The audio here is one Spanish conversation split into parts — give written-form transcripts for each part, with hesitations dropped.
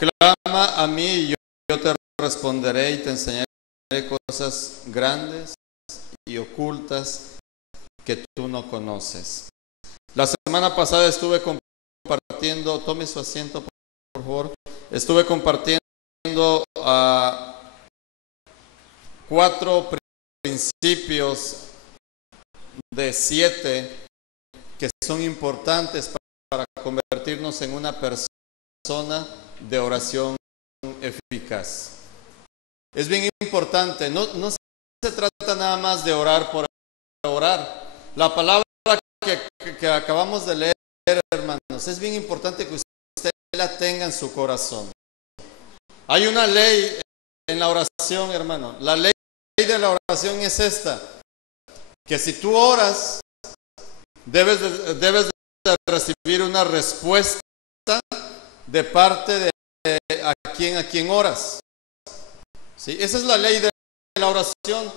Clama a mí y yo te responderé y te enseñaré cosas grandes y ocultas que tú no conoces. La semana pasada estuve compartiendo, tome su asiento por favor, estuve compartiendo 4 principios de 7 que son importantes para convertirnos en una persona de oración eficaz. Es bien importante, no se trata nada más de orar por orar. La palabra que acabamos de leer, hermanos, es bien importante que usted la tenga en su corazón. Hay una ley en la oración, hermano. La ley de la oración es esta: que si tú oras, debes de recibir una respuesta de parte de a quien oras. ¿Sí? Esa es la ley de la oración.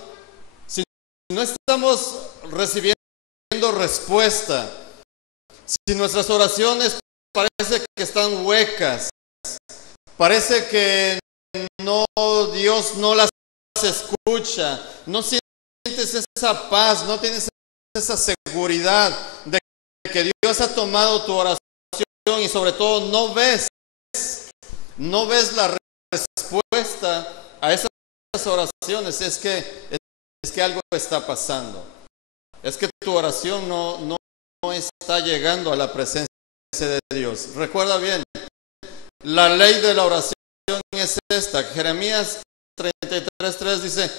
Si no estamos recibiendo respuesta, si nuestras oraciones parece que están huecas, parece que Dios no las escucha, no sientes esa paz, no tienes esa seguridad de que Dios ha tomado tu oración y sobre todo no ves la respuesta a esas oraciones, es que algo está pasando. Es que tu oración no está llegando a la presencia de Dios. Recuerda bien, la ley de la oración es esta. Jeremías 33:3 dice: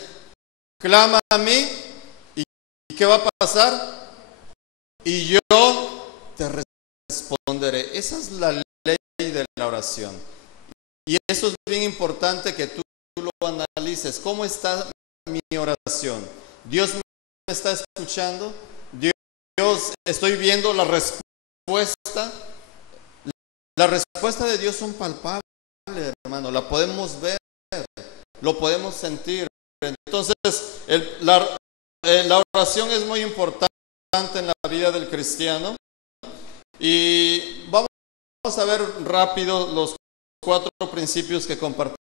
clama a mí y ¿qué va a pasar? Y yo te responderé. Esa es la ley de la oración. Y eso es bien importante que tú lo analices. ¿Cómo está mi oración? ¿Dios me está escuchando? Dios, estoy viendo la respuesta. La respuesta de Dios son palpables, hermano. La podemos ver, lo podemos sentir. Entonces, la oración es muy importante en la vida del cristiano. Y vamos a ver rápido los 4 principios que compartí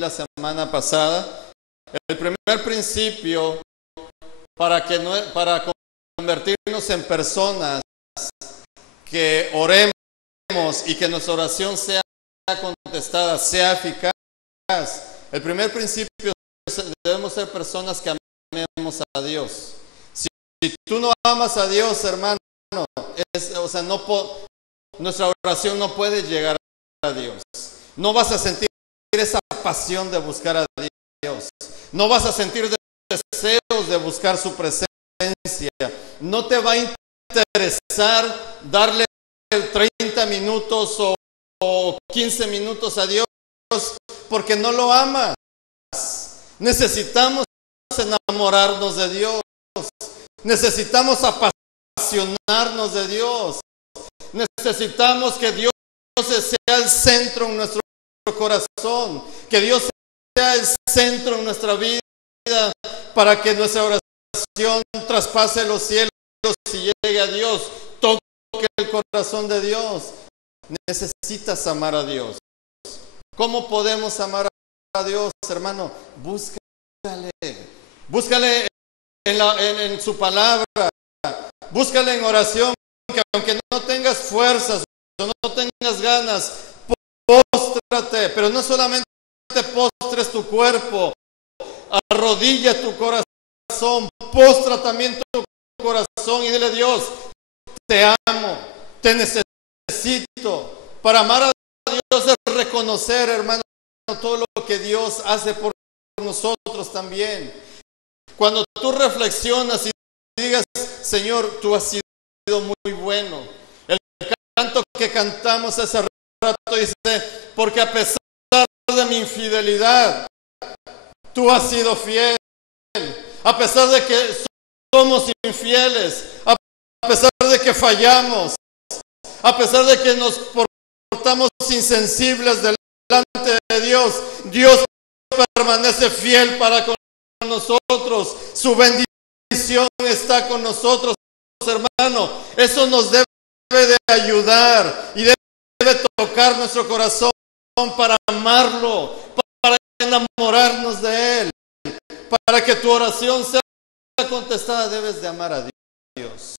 la semana pasada. El primer principio, para convertirnos en personas que oremos y que nuestra oración sea contestada, sea eficaz. El primer principio es: debemos ser personas que amemos a Dios. Si tú no amas a Dios, hermano, nuestra oración no puede llegar a Dios. No vas a sentir esa pasión de buscar a Dios. No vas a sentir deseos de buscar su presencia. No te va a interesar darle 30 minutos o 15 minutos a Dios porque no lo amas. Necesitamos enamorarnos de Dios. Necesitamos apasionarnos de Dios. Necesitamos que Dios sea el centro en nuestro corazón, que Dios sea el centro en nuestra vida, para que nuestra oración traspase los cielos y llegue a Dios, toque el corazón de Dios. Necesitas amar a Dios. ¿Cómo podemos amar a Dios, hermano? Búscale en su palabra, búscale en oración, que aunque no tengas fuerzas o no tengas ganas, póstrate, pero no solamente postres tu cuerpo, arrodilla tu corazón, postra también tu corazón y dile: Dios, te amo, te necesito. Para amar a Dios es reconocer, hermano, todo lo que Dios hace por nosotros también. Cuando tú reflexionas y digas: Señor, tú has sido muy bueno. El canto que cantamos hace rato dice: porque a pesar de mi infidelidad, tú has sido fiel. A pesar de que somos infieles, a pesar de que fallamos, a pesar de que nos portamos insensibles delante de Dios, Dios permanece fiel para con nosotros. Su bendición está con nosotros, hermano. Eso nos debe de ayudar y debe tocar nuestro corazón para amarlo, para enamorarnos de Él. Para que tu oración sea contestada, debes de amar a Dios.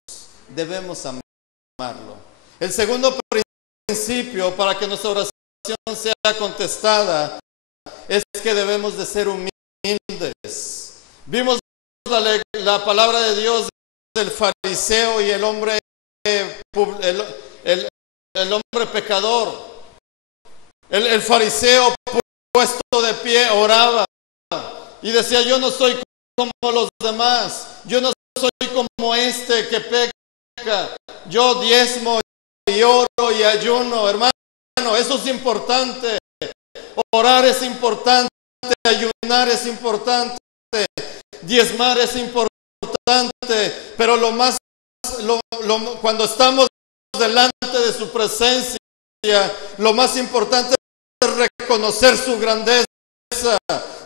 Debemos amarlo. El segundo principio para que nuestra oración sea contestada es que debemos de ser humildes. Vimos la palabra de Dios del fariseo y el hombre pecador. El fariseo puesto de pie oraba y decía: yo no soy como los demás, yo no soy como este que peca, yo diezmo y oro y ayuno. Hermano, eso es importante. Orar es importante, ayunar es importante, diezmar es importante, pero cuando estamos delante de su presencia, lo más importante es reconocer su grandeza,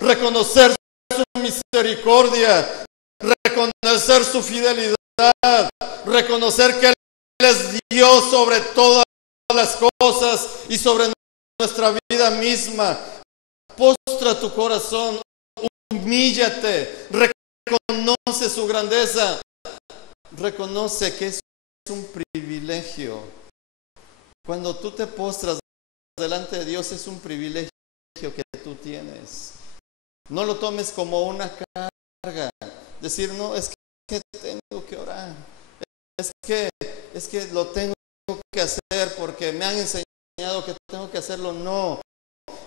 reconocer su misericordia, reconocer su fidelidad, reconocer que Él es Dios sobre todas las cosas y sobre nuestra vida misma. Postra tu corazón, humíllate, reconoce su grandeza, reconoce que es un privilegio. Cuando tú te postras delante de Dios, es un privilegio que tú tienes. No lo tomes como una carga. Decir: no, es que tengo que orar. Es que lo tengo que hacer porque me han enseñado que tengo que hacerlo. No,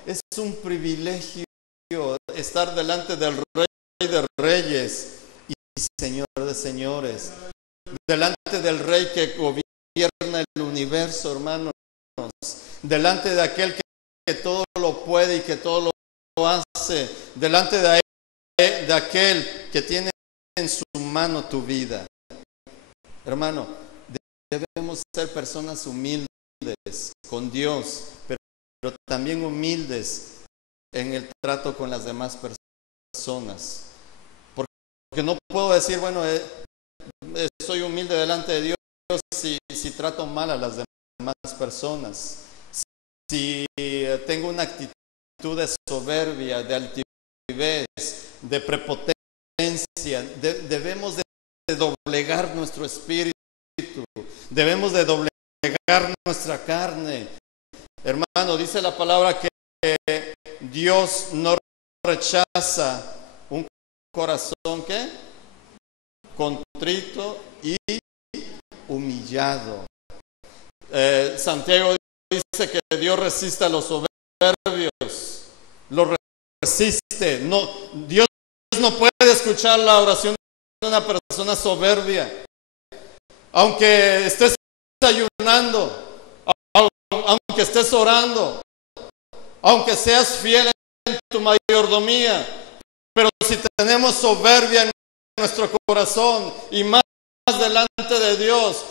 es un privilegio estar delante del Rey de Reyes y Señor de Señores. Delante del Rey que gobierna el universo, hermanos. Delante de aquel que todo lo puede y que todo lo hace. Delante de aquel que tiene en su mano tu vida. Hermano, debemos ser personas humildes con Dios, pero también humildes en el trato con las demás personas. Porque no puedo decir: bueno, soy humilde delante de Dios si trato mal a las demás personas. Si tengo una actitud de soberbia, de altivez, de prepotencia. Debemos de doblegar nuestro espíritu, debemos de doblegar nuestra carne. Hermano, dice la palabra que Dios no rechaza un corazón ¿qué? Contrito y humillado. Santiago dice que Dios resiste a los soberbios, los resiste. No, Dios no puede escuchar la oración de una persona soberbia, aunque estés ayunando, aunque estés orando, aunque seas fiel en tu mayordomía. Pero si tenemos soberbia en nuestro corazón y más delante de Dios,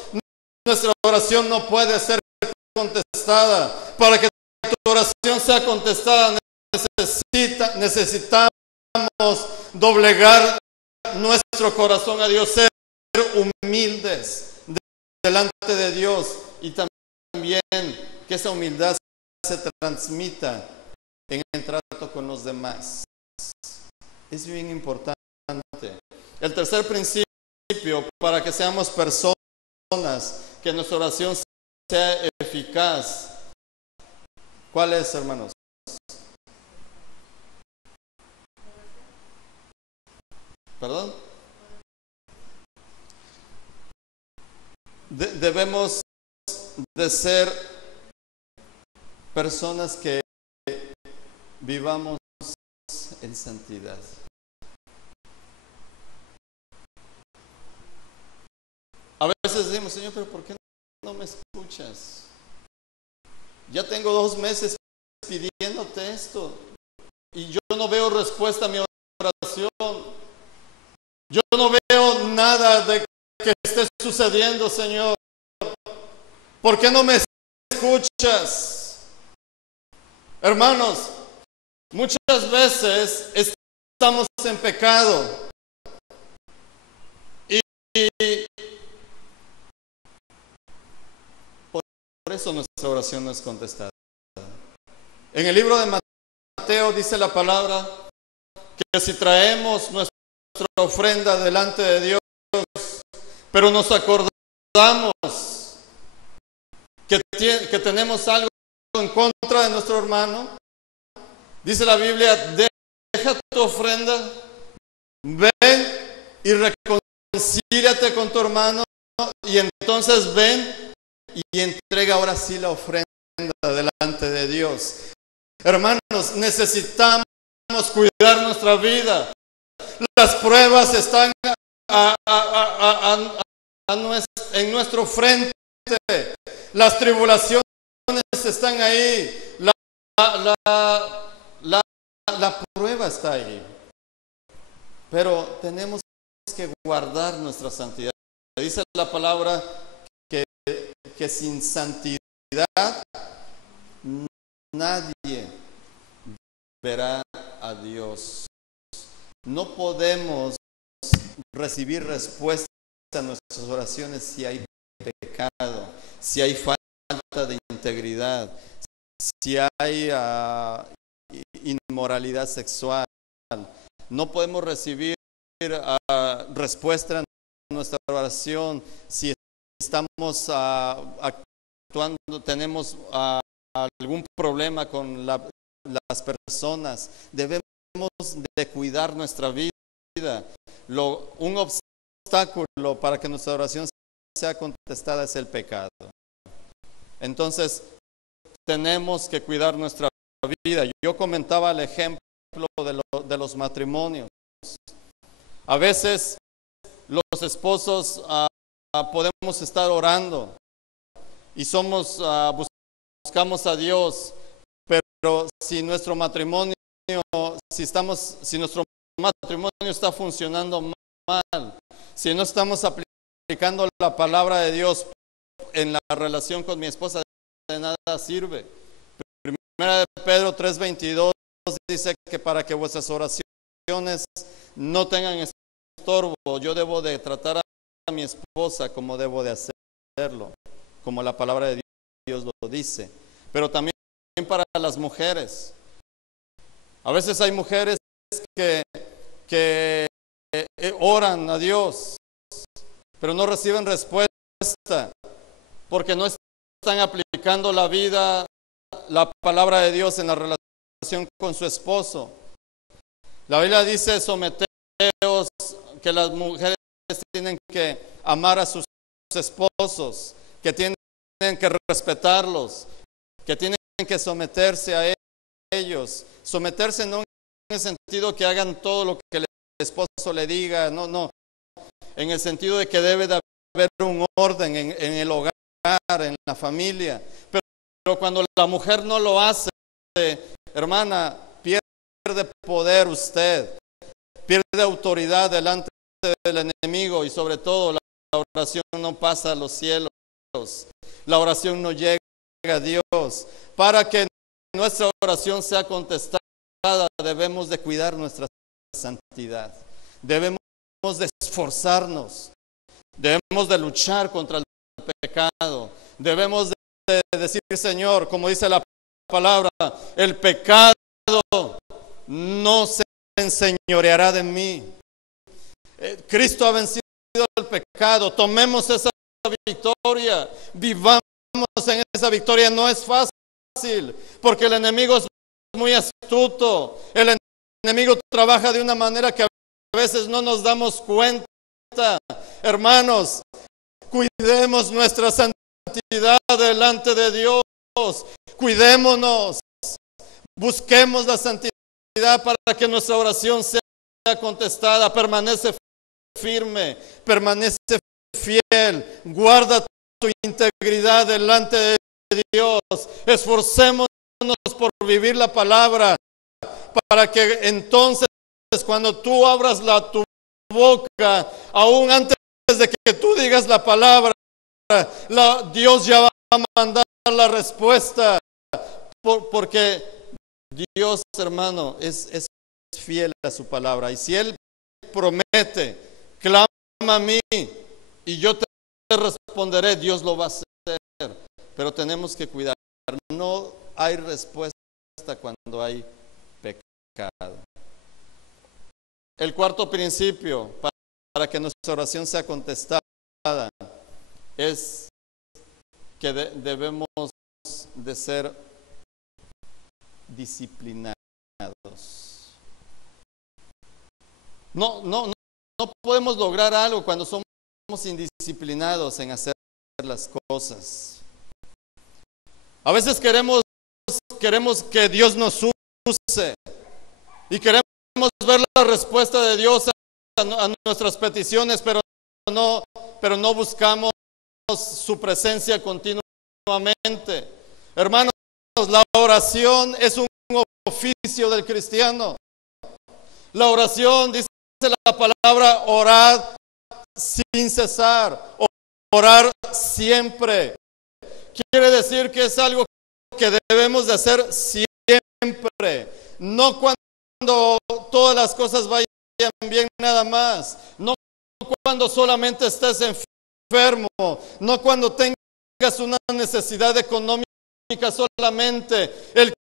nuestra oración no puede ser contestada. Para que tu oración sea contestada, necesitamos doblegar nuestro corazón a Dios, ser humildes delante de Dios, y también que esa humildad se transmita en el trato con los demás. Es bien importante. El tercer principio para que seamos personas, que nuestra oración sea eficaz, ¿cuál es, hermanos? ¿Perdón? Debemos de ser personas que vivamos en santidad. A veces decimos: Señor, pero ¿por qué no me escuchas? Ya tengo 2 meses pidiéndote esto y yo no veo respuesta a mi oración. Yo no veo nada de que esté sucediendo, Señor. ¿Por qué no me escuchas? Hermanos, muchas veces estamos en pecado y por eso nuestra oración no es contestada. En el libro de Mateo dice la palabra que si traemos nuestra ofrenda delante de Dios, pero nos acordamos que tenemos algo en contra de nuestro hermano, dice la Biblia, deja tu ofrenda, ven y reconcíliate con tu hermano, y entonces ven y entrega ahora sí la ofrenda delante de Dios. Hermanos, necesitamos cuidar nuestra vida. Las pruebas están en nuestro frente. Las tribulaciones están ahí. La prueba está ahí. Pero tenemos que guardar nuestra santidad. Dice la palabra que sin santidad nadie verá a Dios. No podemos recibir respuesta a nuestras oraciones si hay pecado, si hay falta de integridad, si hay inmoralidad sexual. No podemos recibir respuesta a nuestra oración si estamos actuando, tenemos algún problema con las personas. Debemos de cuidar nuestra vida. Un obstáculo para que nuestra oración sea contestada es el pecado. Entonces, tenemos que cuidar nuestra vida. Yo comentaba el ejemplo de los matrimonios. A veces los esposos podemos estar orando y buscamos a Dios, pero si nuestro matrimonio está funcionando mal, si no estamos aplicando la palabra de Dios en la relación con mi esposa, de nada sirve. Primera de Pedro 3:22 dice que para que vuestras oraciones no tengan estorbo, yo debo de tratar a mi esposa como debo de hacerlo, como la palabra de Dios lo dice. Pero también para las mujeres. A veces hay mujeres que oran a Dios, pero no reciben respuesta porque no están aplicando la palabra de Dios en la relación con su esposo. La Biblia dice: someteos, que las mujeres tienen que amar a sus esposos, que tienen que respetarlos, que tienen que someterse a ellos. Someterse no en el sentido que hagan todo lo que el esposo le diga, no, en el sentido de que debe de haber un orden en el hogar, en la familia. Pero cuando la mujer no lo hace, hermana, pierde poder usted, pierde autoridad delante del enemigo, y sobre todo la oración no pasa a los cielos, la oración no llega a Dios. Para que nuestra oración sea contestada, debemos de cuidar nuestra santidad, debemos de esforzarnos, debemos de luchar contra el pecado, debemos de decir: Señor, como dice la palabra, el pecado no se enseñoreará de mí. Cristo ha vencido el pecado. Tomemos esa victoria, vivamos en esa victoria. No es fácil, porque el enemigo es muy astuto. El enemigo trabaja de una manera que a veces no nos damos cuenta. Hermanos, cuidemos nuestra santidad delante de Dios. Cuidémonos, busquemos la santidad para que nuestra oración sea contestada. Permanece firme, permanece fiel, guarda tu integridad delante de Dios. Esforcémonos por vivir la palabra, para que entonces, cuando tú abras tu boca, aún antes de que tú digas la palabra, Dios ya va a mandar la respuesta, porque Dios, hermano, es fiel a su palabra. Y si Él promete: clama a mí y yo te responderé, Dios lo va a hacer. Pero tenemos que cuidar. No hay respuesta respuesta cuando hay pecado. El cuarto principio para que nuestra oración sea contestada es que debemos de ser disciplinados. No podemos lograr algo cuando somos indisciplinados en hacer las cosas. A veces queremos que Dios nos use y queremos ver la respuesta de Dios a nuestras peticiones, pero no buscamos su presencia continuamente. Hermanos, la oración es un oficio del cristiano. La oración, dice la palabra, orad sin cesar, orar siempre. Quiere decir que es algo que debemos de hacer siempre, no cuando todas las cosas vayan bien nada más, no cuando solamente estés enfermo, no cuando tengas una necesidad económica solamente. El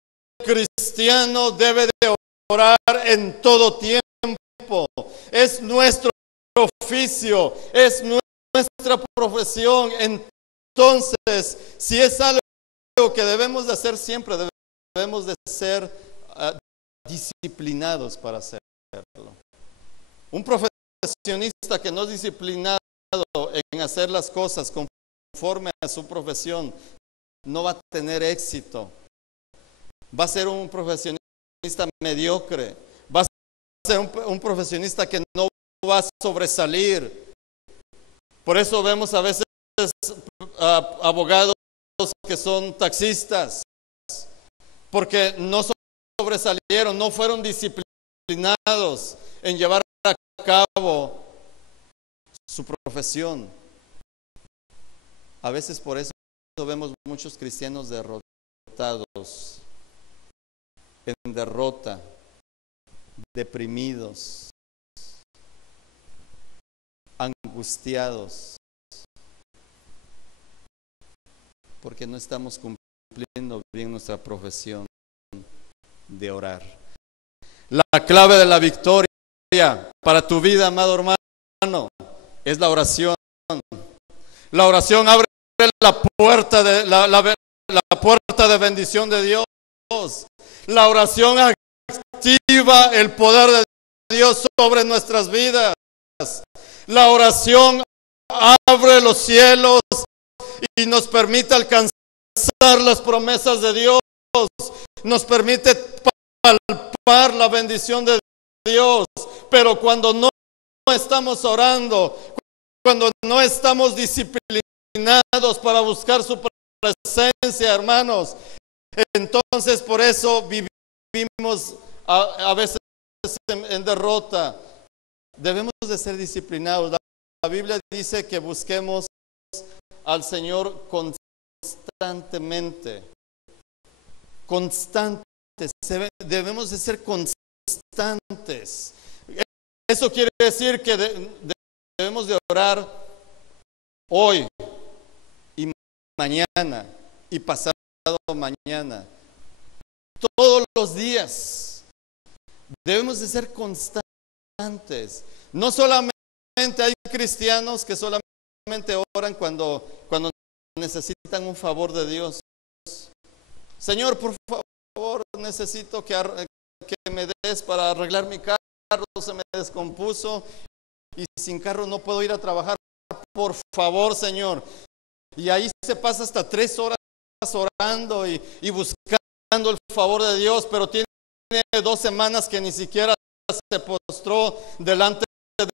cristiano debe de orar en todo tiempo. Es nuestro oficio, es nuestra profesión. Entonces, si es algo que debemos de hacer siempre, debemos de ser disciplinados para hacerlo. Un profesionista que no es disciplinado en hacer las cosas conforme a su profesión no va a tener éxito. Va a ser un profesionista mediocre. Va a ser un profesionista que no va a sobresalir. Por eso vemos a veces abogados que son taxistas, porque no sobresalieron, no fueron disciplinados en llevar a cabo su profesión. A veces por eso vemos muchos cristianos derrotados, en derrota, deprimidos, angustiados, porque no estamos cumpliendo bien nuestra profesión de orar. La clave de la victoria para tu vida, amado hermano, es la oración. La oración abre la puerta de la puerta de bendición de Dios. La oración activa el poder de Dios sobre nuestras vidas. La oración abre los cielos y nos permite alcanzar las promesas de Dios. Nos permite palpar la bendición de Dios. Pero cuando no estamos orando, cuando no estamos disciplinados para buscar su presencia, hermanos, entonces por eso vivimos a veces en derrota. Debemos de ser disciplinados. La Biblia dice que busquemos al Señor constantemente. Constantes. Debemos de ser constantes. Eso quiere decir que debemos de orar hoy y mañana y pasado mañana. Todos los días. Debemos de ser constantes. No solamente hay cristianos que solamente oran cuando necesitan un favor de Dios. Señor, por favor, necesito que me des para arreglar mi carro, se me descompuso y sin carro no puedo ir a trabajar. Por favor, Señor. Y ahí se pasa hasta 3 horas orando y buscando el favor de Dios, pero tiene 2 semanas que ni siquiera se postró delante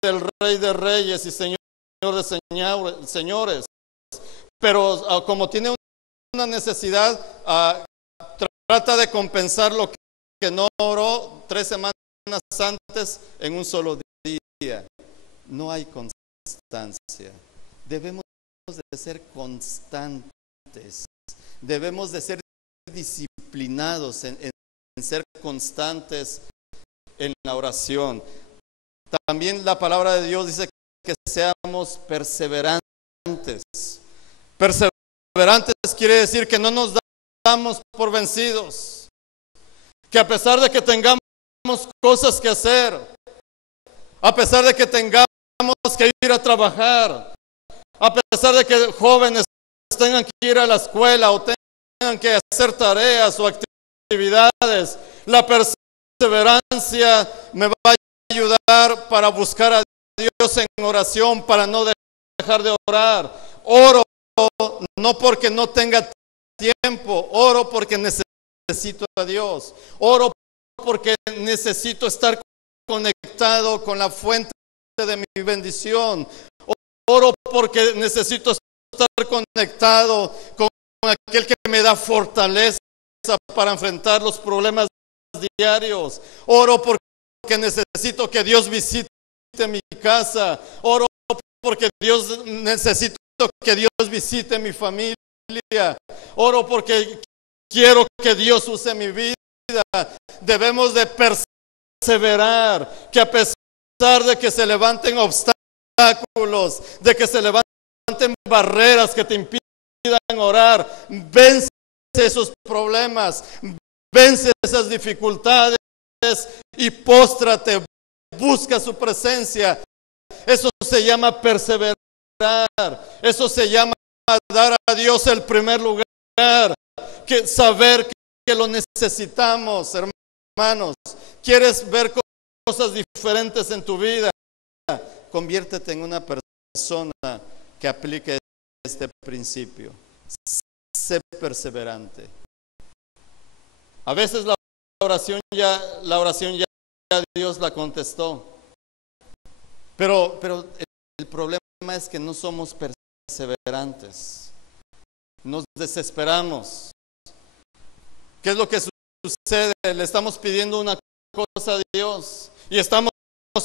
del Rey de Reyes y Señor de Señores. Pero como tiene una necesidad, trata de compensar lo que no oró 3 semanas antes en un solo día. No hay constancia. Debemos de ser constantes. Debemos de ser disciplinados en ser constantes en la oración. También la palabra de Dios dice que seamos perseverantes. Perseverantes quiere decir que no nos damos por vencidos. que a pesar de que tengamos cosas que hacer, a pesar de que tengamos que ir a trabajar, a pesar de que jóvenes tengan que ir a la escuela o tengan que hacer tareas o actividades, la perseverancia me va a ayudar para buscar a Dios en oración, para no dejar de orar. Oro no porque no tenga tiempo, oro porque necesito a Dios. Oro porque necesito estar conectado con la fuente de mi bendición. Oro porque necesito estar conectado con aquel que me da fortaleza para enfrentar los problemas diarios. Oro porque necesito que Dios visite mi casa. Oro porque necesito que Dios visite mi familia. Oro porque quiero que Dios use mi vida. Debemos de perseverar, que a pesar de que se levanten obstáculos, de que se levanten barreras que te impidan orar, vence esos problemas, vence esas dificultades y póstrate, busca su presencia. Eso se llama perseverar, eso se llama dar a Dios el primer lugar, que saber que lo necesitamos, hermanos. ¿Quieres ver cosas diferentes en tu vida? Conviértete en una persona que aplique este principio. Sé perseverante. A veces la oración ya Dios la contestó. Pero el problema es que no somos perseverantes. Nos desesperamos. ¿Qué es lo que sucede? Le estamos pidiendo una cosa a Dios y estamos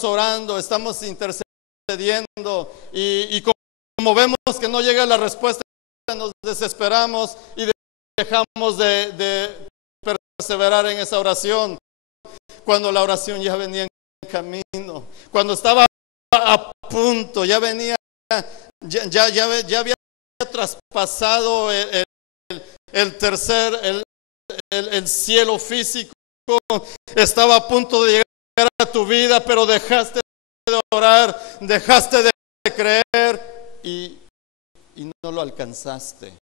orando, estamos intercediendo y como vemos que no llega la respuesta, nos desesperamos y dejamos de perseverar en esa oración, cuando la oración ya venía en camino, cuando estaba a punto, ya venía, ya había traspasado el cielo físico, estaba a punto de llegar a tu vida, pero dejaste de orar, dejaste de creer y no lo alcanzaste,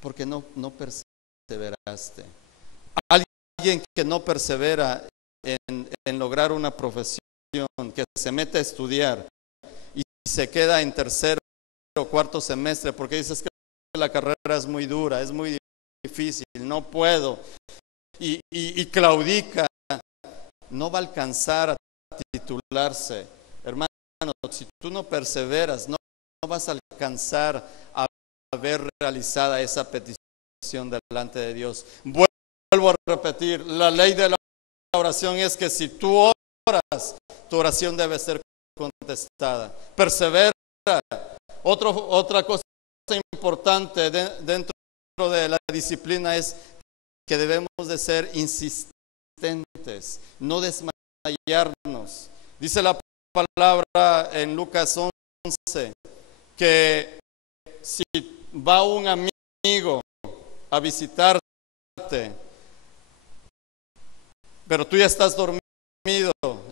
porque no perseveraste. Alguien que no persevera en lograr una profesión, que se mete a estudiar y se queda en tercer o cuarto semestre porque dices que la carrera es muy dura, es muy difícil, no puedo, y claudica, no va a alcanzar a titularse. Hermano, si tú no perseveras, no vas a alcanzar a ver realizada esa petición delante de Dios. Vuelvo a repetir, la ley de la oración es que si tú oras, tu oración debe ser contestada. Persevera. Otra cosa importante dentro de la disciplina es que debemos de ser insistentes, no desmayarnos. Dice la palabra en Lucas 11 que si va un amigo a visitarte, pero tú ya estás dormido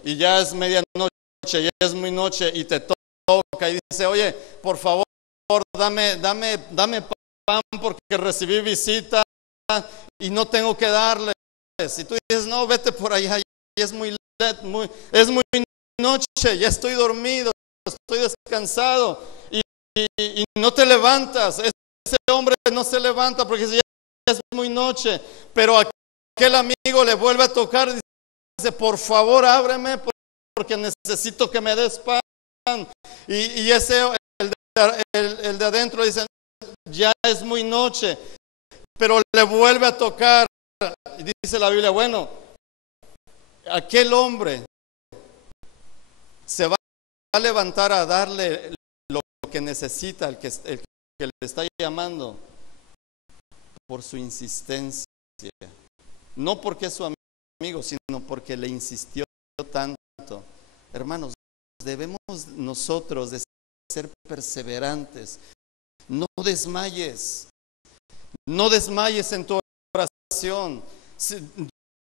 y ya es medianoche, ya es muy noche y te toca y dice, oye, por favor, dame pan porque recibí visita y no tengo que darles. Y tú dices, no, vete por allá, es muy noche, ya estoy dormido, estoy descansado y no te levantas. Ese hombre no se levanta porque ya es muy noche, pero aquel amigo le vuelve a tocar y dice, por favor, ábreme porque necesito que me des pan. Y ese, el de adentro dice, ya es muy noche, pero le vuelve a tocar. Y dice la Biblia, bueno, aquel hombre se va a levantar a darle lo que necesita, el que le está llamando, por su insistencia. No porque es su amigo, sino porque le insistió tanto. Hermanos, debemos nosotros de ser perseverantes. No desmayes en tu oración.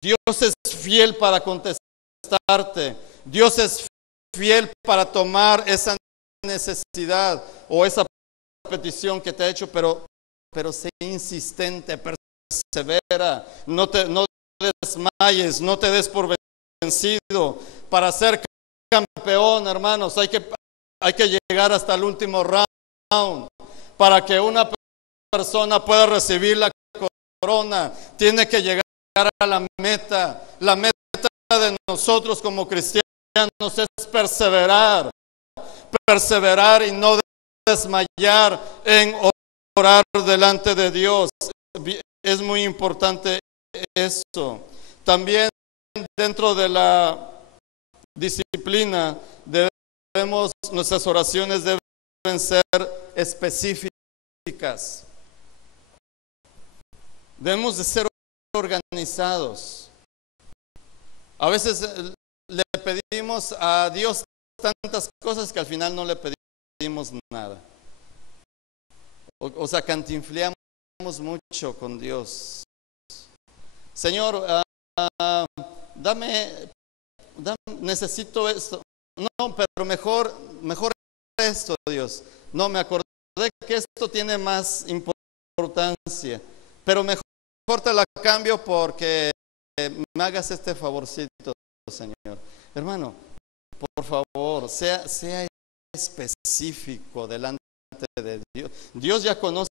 Dios es fiel para contestarte. Dios es fiel para tomar esa necesidad o esa petición que te ha hecho, pero sé insistente, persevera, no desmayes, no te des por vencido. Para ser campeón, hermanos, hay que llegar hasta el último round. Para que una persona pueda recibir la corona, tiene que llegar a la meta. La meta de nosotros como cristianos es perseverar y no desmayar en orar delante de Dios. Es muy importante eso. También dentro de la disciplina nuestras oraciones deben ser específicas. Debemos de ser organizados. A veces le pedimos a Dios tantas cosas que al final no le pedimos nada. O sea, cantinfleamos mucho con Dios. Señor, necesito esto. No, pero mejor esto, Dios. No, me acordé que esto tiene más importancia, pero mejor te la cambio porque me hagas este favorcito, Señor. Hermano, por favor, sea específico delante de Dios. Dios ya conoce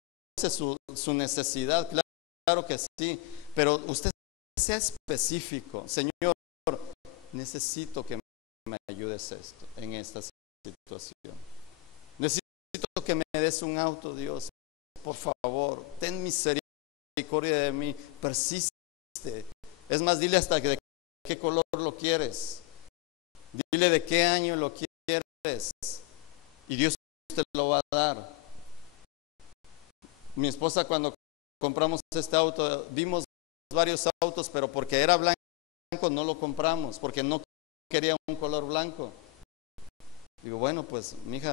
su necesidad, claro que sí, pero usted sea específico. Señor, necesito que me ayudes en esta situación. Necesito que me des un auto, Dios. Por favor, ten misericordia de mí. Persiste. Es más, dile hasta de qué color lo quieres. Dile de qué año lo quieres. Y Dios te lo va a dar. Mi esposa, cuando compramos este auto, vimos varios autos, pero porque era blanco no lo compramos, porque no quería un color blanco. Digo, bueno, pues mija,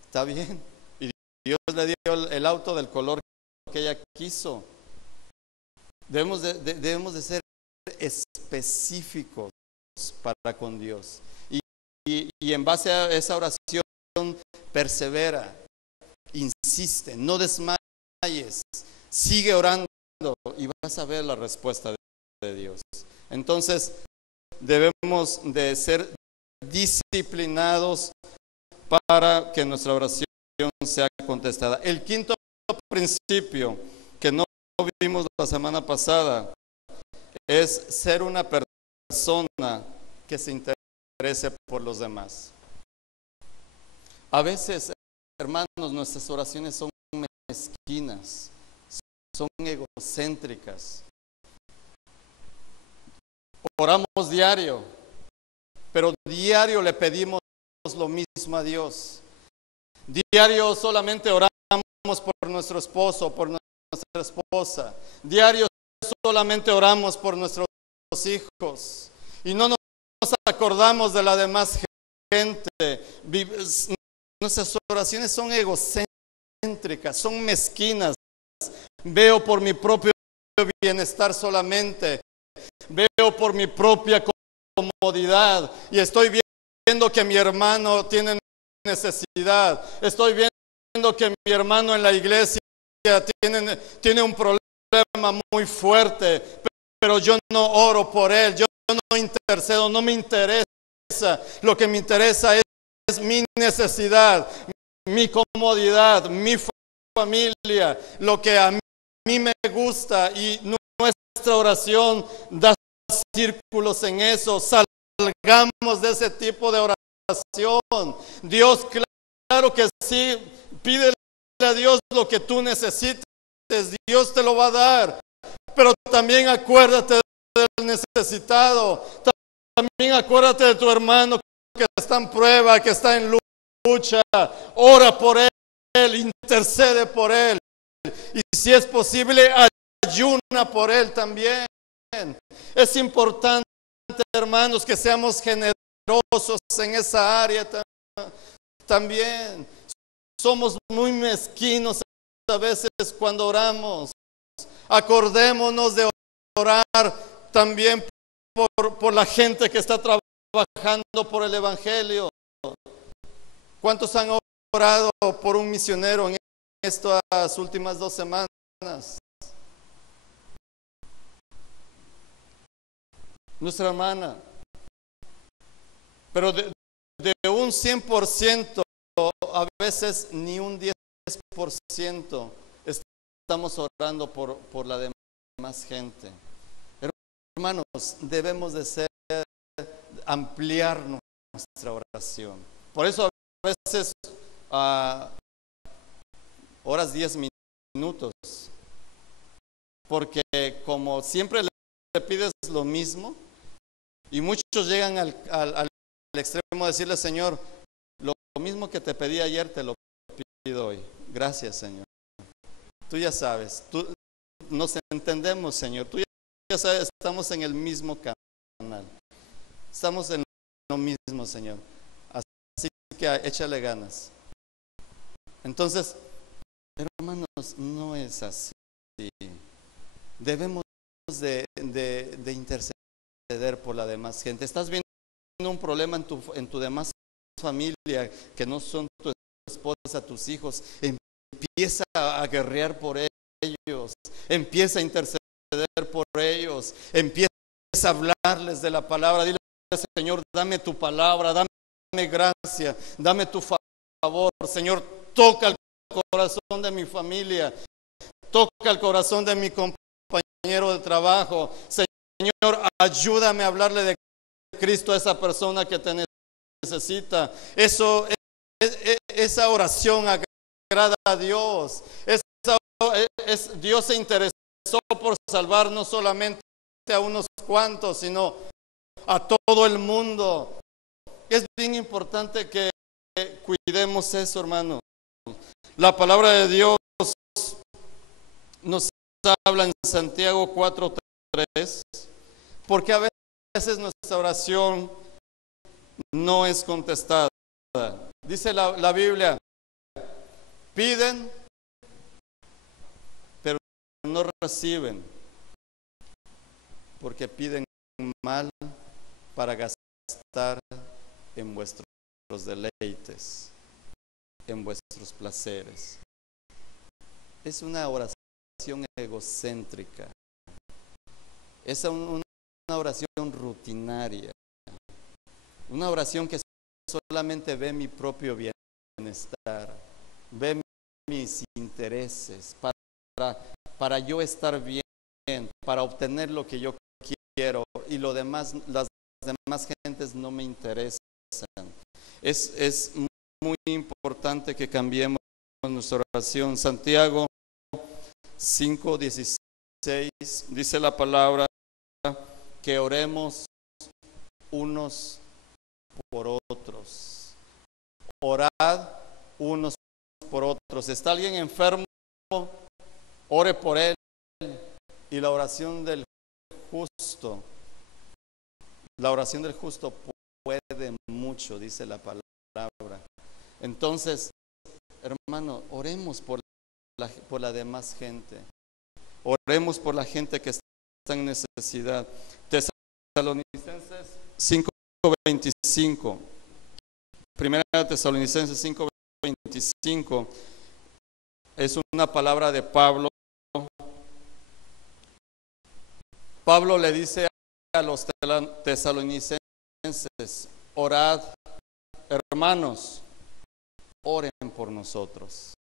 está bien. Y Dios le dio el auto del color que ella quiso. Debemos de ser específicos para con Dios. Y en base a esa oración, persevera, insiste, no desmayes, sigue orando y vas a ver la respuesta de Dios. Entonces, debemos de ser disciplinados para que nuestra oración sea contestada. El quinto principio que no vimos la semana pasada es ser una persona que se interese por los demás. A veces, hermanos, nuestras oraciones son mezquinas, son egocéntricas. Oramos diario, pero diario le pedimos lo mismo a Dios. Diario solamente oramos por nuestro esposo, por nuestra esposa. Diario solamente oramos por nuestros hijos. Y no nos acordamos de la demás gente. Nuestras oraciones son egocéntricas, son mezquinas. Veo por mi propio bienestar solamente. Veo por mi propia comodidad. Y estoy viendo que mi hermano tiene necesidad. Estoy viendo que mi hermano en la iglesia tiene un problema muy fuerte. Pero yo no oro por él. Yo no intercedo. No me interesa. Lo que me interesa es mi necesidad, mi comodidad, mi familia, lo que a mí me gusta, y nuestra oración da círculos en eso. Salgamos de ese tipo de oración. Dios, claro que sí, pídele a Dios lo que tú necesites, Dios te lo va a dar, pero también acuérdate del necesitado, también acuérdate de tu hermano que está en prueba, que está en lucha. Ora por él, intercede por él, y si es posible, ayuna por él también. Es importante, hermanos, que seamos generosos en esa área también. Somos muy mezquinos a veces cuando oramos. Acordémonos de orar también por la gente que está trabajando por el Evangelio. ¿Cuántos han orado por un misionero en estas últimas 2 semanas? Nuestra hermana. Pero de un 100%, a veces ni un 10% estamos orando por la demás gente. Hermanos, debemos de ampliar nuestra oración. Por eso a veces oras 10 minutos, porque como siempre le pides lo mismo, y muchos llegan al extremo de decirle: Señor, lo mismo que te pedí ayer te lo pido hoy. Gracias, Señor. Tú ya sabes, nos entendemos, Señor. Tú ya sabes, estamos en el mismo canal. Estamos en lo mismo, Señor. Así que échale ganas. Entonces, hermanos, no es así. Debemos de interceder por la demás gente. Estás viendo un problema en tu demás familia, que no son tu esposa, tus hijos. Empieza a guerrear por ellos. Empieza a interceder por ellos. Empieza a hablarles de la palabra. Dile: Señor, dame tu palabra, dame gracia, dame tu favor. Señor, toca el corazón de mi familia, toca el corazón de mi compañero de trabajo. Señor, ayúdame a hablarle de Cristo a esa persona que te necesita. Esa oración agrada a Dios. Dios se interesó por salvar no solamente a unos cuantos, sino a todo el mundo. Es bien importante que cuidemos eso, hermano. La palabra de Dios nos habla en Santiago 4:3, porque a veces nuestra oración no es contestada. Dice la Biblia: piden, pero no reciben, porque piden mal para gastar en vuestros deleites, en vuestros placeres. Es una oración egocéntrica. Es una oración rutinaria. Una oración que solamente ve mi propio bienestar, ve mis intereses, para yo estar bien, para obtener lo que yo quiero, y las demás gentes no me interesan. Es muy importante que cambiemos nuestra oración. Santiago 5:16 dice la palabra que oremos unos por otros. Orad unos por otros. ¿Está alguien enfermo? Ore por él. Y la oración del justo puede mucho, dice la palabra. Entonces, hermano, oremos por la demás gente. Oremos por la gente que está en necesidad. Tesalonicenses 5:25. Primera Tesalonicenses 5:25 es una palabra de Pablo. Pablo le dice a los tesalonicenses: orad, hermanos, oren por nosotros.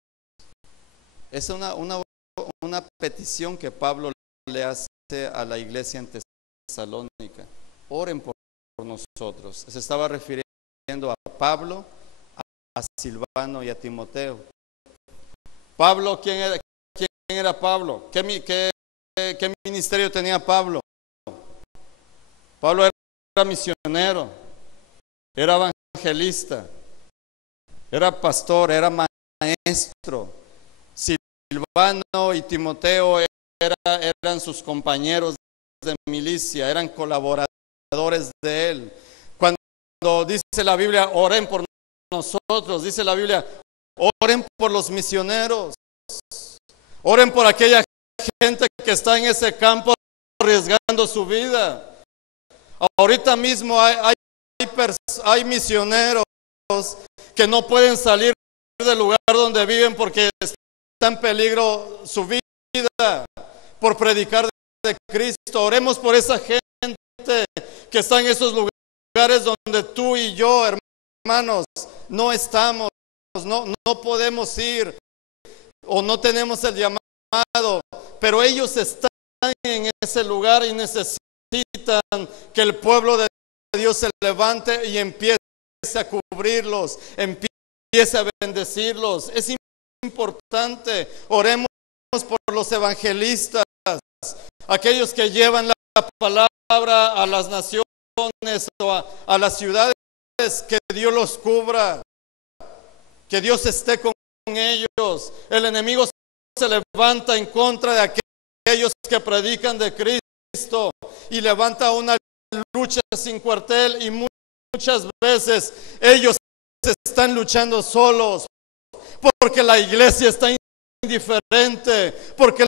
Es una petición que Pablo le hace a la iglesia en Tesalónica. Oren por nosotros. Se estaba refiriendo a Pablo, a Silvano y a Timoteo. Pablo, ¿quién era Pablo? ¿Qué ministerio tenía Pablo? Pablo era misionero, era evangelista, era pastor, era maestro. Silvano y Timoteo eran sus compañeros de milicia, eran colaboradores de él. Cuando dice la Biblia, oren por nosotros, dice la Biblia, oren por los misioneros, oren por aquella gente que está en ese campo arriesgando su vida. Ahorita mismo hay misioneros que no pueden salir del lugar donde viven porque está en peligro su vida por predicar de Cristo. Oremos por esa gente que está en esos lugares donde tú y yo, hermanos, no estamos, no podemos ir o no tenemos el llamado, pero ellos están en ese lugar y necesitan que el pueblo de Dios se levante y empiece a cubrirlos, empiece a bendecirlos. Es importante. Oremos por los evangelistas, aquellos que llevan la palabra a las naciones o a las ciudades, que Dios los cubra, que Dios esté con ellos. El enemigo se levanta en contra de aquellos que predican de Cristo y levanta una lucha sin cuartel, y muchas veces ellos están luchando solos porque la iglesia está indiferente, porque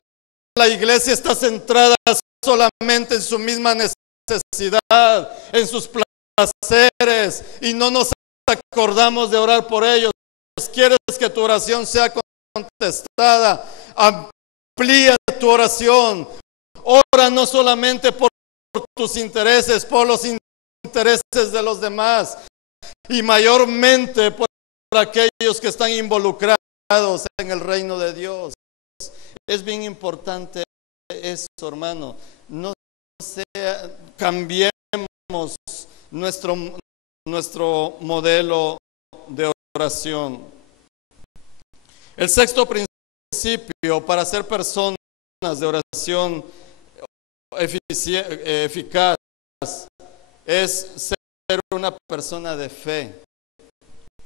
la iglesia está centrada solamente en su misma necesidad, en sus placeres, y no nos acordamos de orar por ellos. ¿Quieres que tu oración sea contestada? Amplía tu oración. Ora no solamente por tus intereses, por los intereses de los demás, y mayormente por aquellos que están involucrados en el reino de Dios. Es bien importante eso, hermano. No cambiemos nuestro modelo de oración. El sexto principio para ser personas de oración eficaz es ser una persona de fe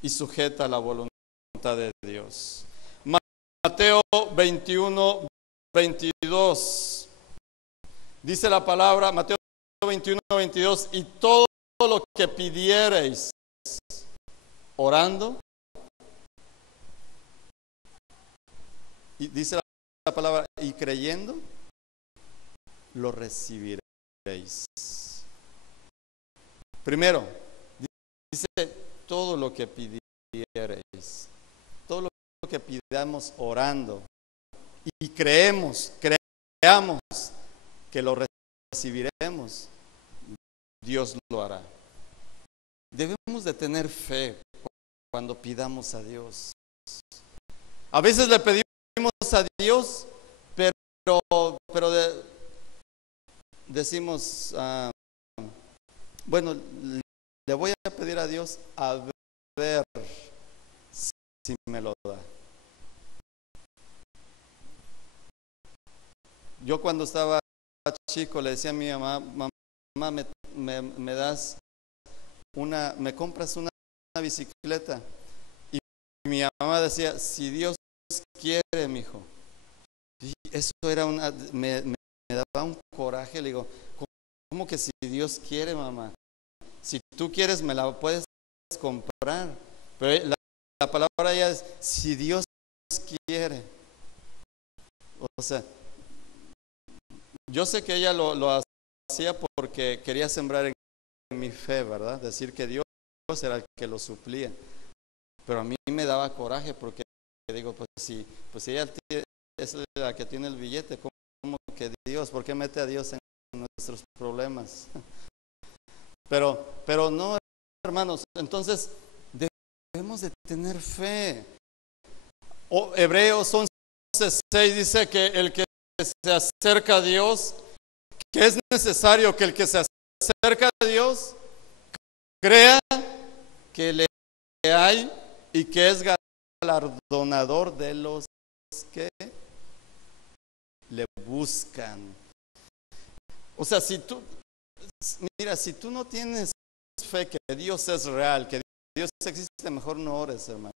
y sujeta a la voluntad de Dios. Mateo 21, 22. Dice la palabra, Mateo 21, 22, y todo lo que pidiereis orando, y dice la palabra, y creyendo, lo recibiréis. Primero, dice todo lo que pidiereis, todo lo que pidamos orando, y creamos que lo recibiremos, Dios lo hará. Debemos de tener fe cuando pidamos a Dios. A veces le pedimos a Dios, pero decimos, bueno, le voy a pedir a Dios a ver si me lo da. Yo cuando estaba chico le decía a mi mamá, me das me compras una bicicleta. Y mi mamá decía, si Dios quiere, mijo. Y eso era me daba un coraje. Le digo, ¿cómo que si Dios quiere, mamá? Si tú quieres, me la puedes comprar. Pero la palabra ya es, si Dios quiere. O sea, yo sé que ella lo hacía porque quería sembrar en mi fe, ¿verdad? Decir que Dios era el que lo suplía. Pero a mí me daba coraje porque digo, pues si ella es la que tiene el billete, ¿cómo que Dios? ¿Por qué mete a Dios en nuestros problemas? Pero no, hermanos. Entonces debemos de tener fe. Hebreos 11:6 dice que el que se acerca a Dios, que es necesario que el que se acerca a Dios crea que le hay y que es galardonador de los que le buscan. O sea, si tú no tienes fe que Dios es real, que Dios existe, mejor no ores, hermano.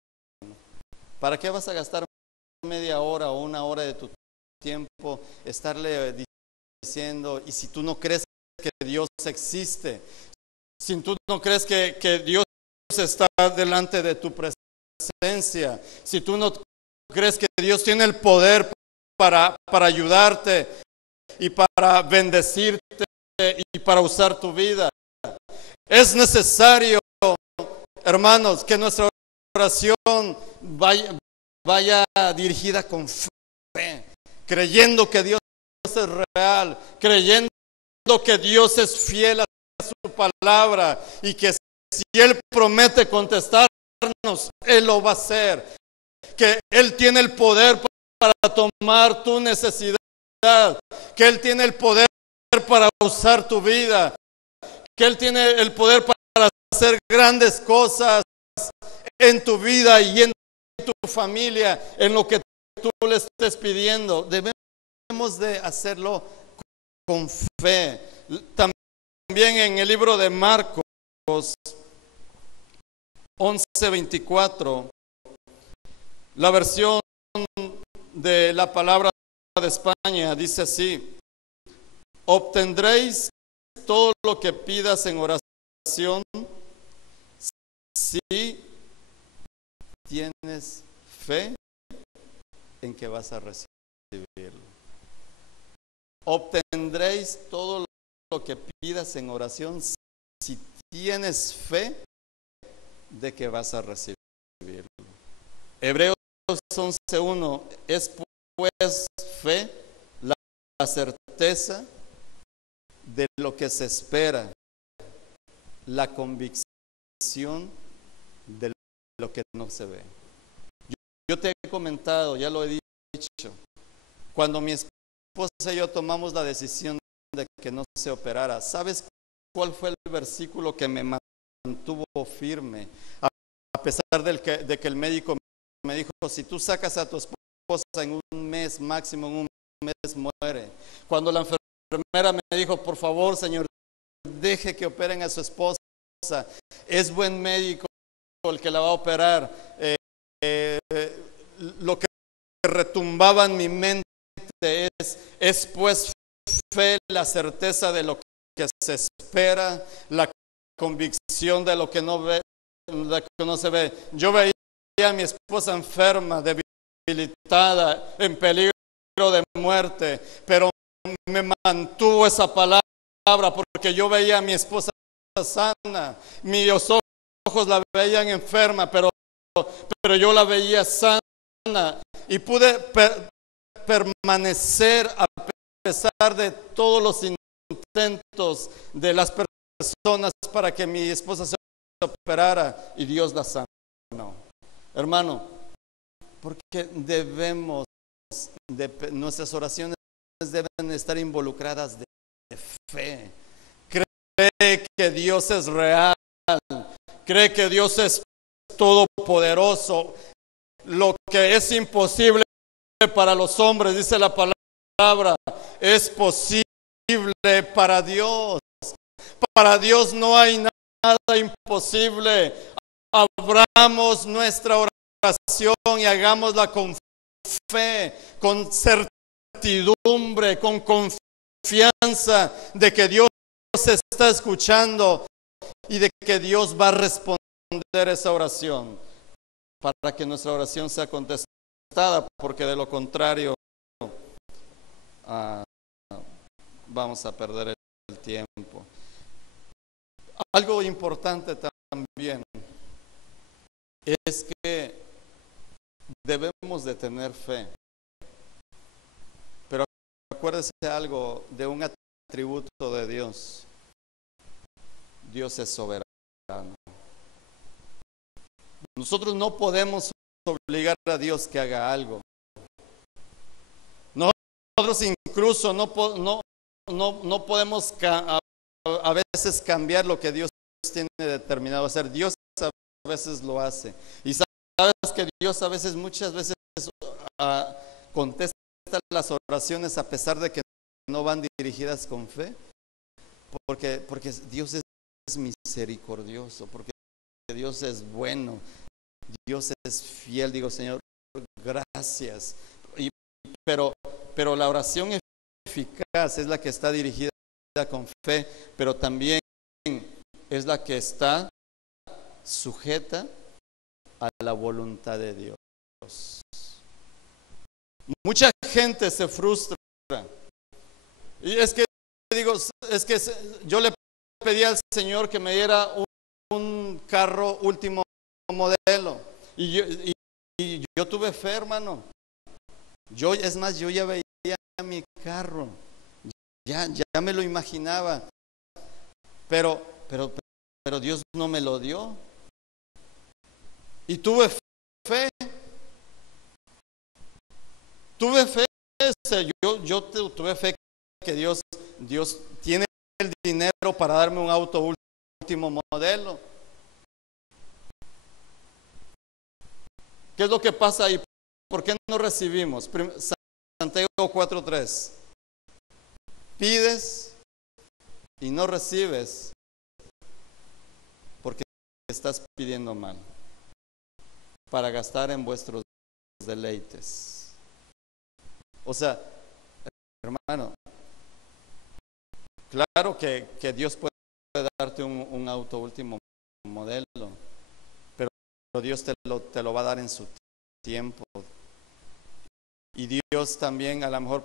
¿Para qué vas a gastar media hora o una hora de tu tiempo estarle diciendo? Y si tú no crees que Dios existe, si tú no crees que Dios está delante de tu presencia, si tú no crees que Dios tiene el poder para ayudarte, y para bendecirte y para usar tu vida. Es necesario, hermanos, que nuestra oración vaya dirigida con fe, creyendo que Dios es real, creyendo que Dios es fiel a su palabra y que si Él promete contestarnos, Él lo va a hacer, que Él tiene el poder para tomar tu necesidad, que Él tiene el poder para usar tu vida, que Él tiene el poder para hacer grandes cosas en tu vida y en tu familia, en lo que tú le estés pidiendo. Debemos de hacerlo con fe. También en el libro de Marcos 11:24, la versión de la palabra de España dice así: obtendréis todo lo que pidas en oración si tienes fe en que vas a recibirlo. Obtendréis todo lo que pidas en oración si tienes fe de que vas a recibirlo. Hebreos 11:1, es pues fe la certeza de lo que se espera, la convicción de lo que no se ve. Yo te he comentado, ya lo he dicho, cuando mi esposa y yo tomamos la decisión de que no se operara, ¿sabes cuál fue el versículo que me mantuvo firme? A pesar de que el médico me dijo, si tú sacas a tu esposa en un mes, máximo en un mes muere. Cuando la enfermera me dijo, por favor, señor, deje que operen a su esposa, es buen médico el que la va a operar. Lo que retumbaba en mi mente es pues fe, la certeza de lo que se espera, la convicción de lo que no ve, de que no se ve. Yo veía a mi esposa enferma, debilitada, en peligro de muerte, pero me mantuvo esa palabra porque yo veía a mi esposa sana, mis ojos la veían enferma, pero yo la veía sana y pude permanecer a pesar de todos los intentos de las personas para que mi esposa se operara, y Dios la sanó. Hermano, porque nuestras oraciones deben estar involucradas de fe. Cree que Dios es real, cree que Dios es todopoderoso. Lo que es imposible para los hombres, dice la palabra, es posible para Dios. Para Dios no hay nada imposible. Abramos nuestra oración y hagámosla con fe, con certidumbre, con confianza de que Dios está escuchando y de que Dios va a responder esa oración, para que nuestra oración sea contestada, porque de lo contrario vamos a perder el tiempo. Algo importante también es que debemos de tener fe, pero acuérdese algo de un atributo de Dios: Dios es soberano. Nosotros no podemos obligar a Dios que haga algo. Nosotros incluso no podemos a veces cambiar lo que Dios tiene determinado hacer. Dios a veces lo hace. Y sabes que Dios muchas veces contesta las oraciones a pesar de que no van dirigidas con fe. Porque Dios es misericordioso, porque Dios es bueno, Dios es fiel. Digo, Señor, gracias. Pero la oración eficaz es la que está dirigida con fe, pero también es la que está sujeta a la voluntad de Dios. Mucha gente se frustra Y es que digo, es que yo le pedí al Señor que me diera un carro último modelo. Y yo tuve fe, hermano. Es más, yo ya veía mi carro. Ya me lo imaginaba. Pero Dios no me lo dio. Y tuve fe. Tuve fe. Yo tuve fe que Dios tiene el dinero para darme un auto último modelo. ¿Qué es lo que pasa ahí? ¿Por qué no recibimos? Santiago 4:3. Pides y no recibes porque estás pidiendo mal, para gastar en vuestros deleites. O sea, hermano, claro que Dios puede darte un auto último modelo, pero Dios te lo va a dar en su tiempo. Y Dios también a lo mejor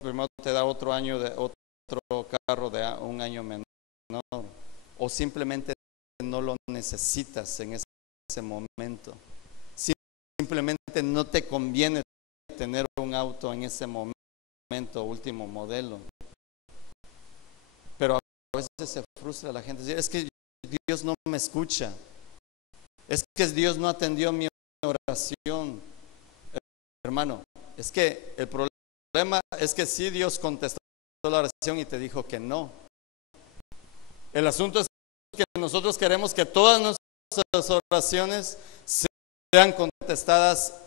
primero te da otro carro de un año menor, o simplemente no lo necesitas en ese momento. Simplemente no te conviene tener un auto en ese momento último modelo. Pero a veces se frustra la gente. Es que Dios no me escucha. Es que Dios no atendió mi oración. Hermano, es que el problema es que sí, Dios contestó la oración y te dijo que no. El asunto es que nosotros queremos que todas nuestras oraciones sean contestadas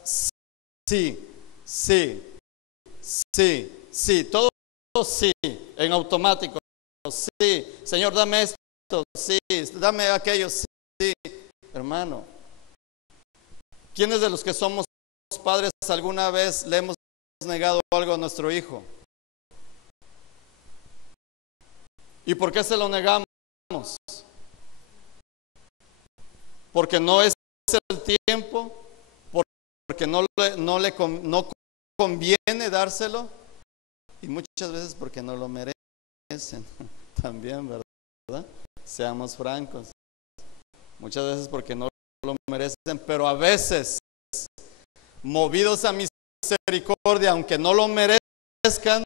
sí, todo sí, en automático. Sí, Señor, dame esto, sí, dame aquello, sí. Hermano, ¿quiénes de los que somos padres alguna vez le hemos negado algo a nuestro hijo? ¿Y por qué se lo negamos? Porque no es el tiempo, porque no conviene dárselo, y muchas veces porque no lo merecen también, ¿verdad? Seamos francos. Muchas veces porque no lo merecen, pero a veces, movidos a misericordia, aunque no lo merezcan,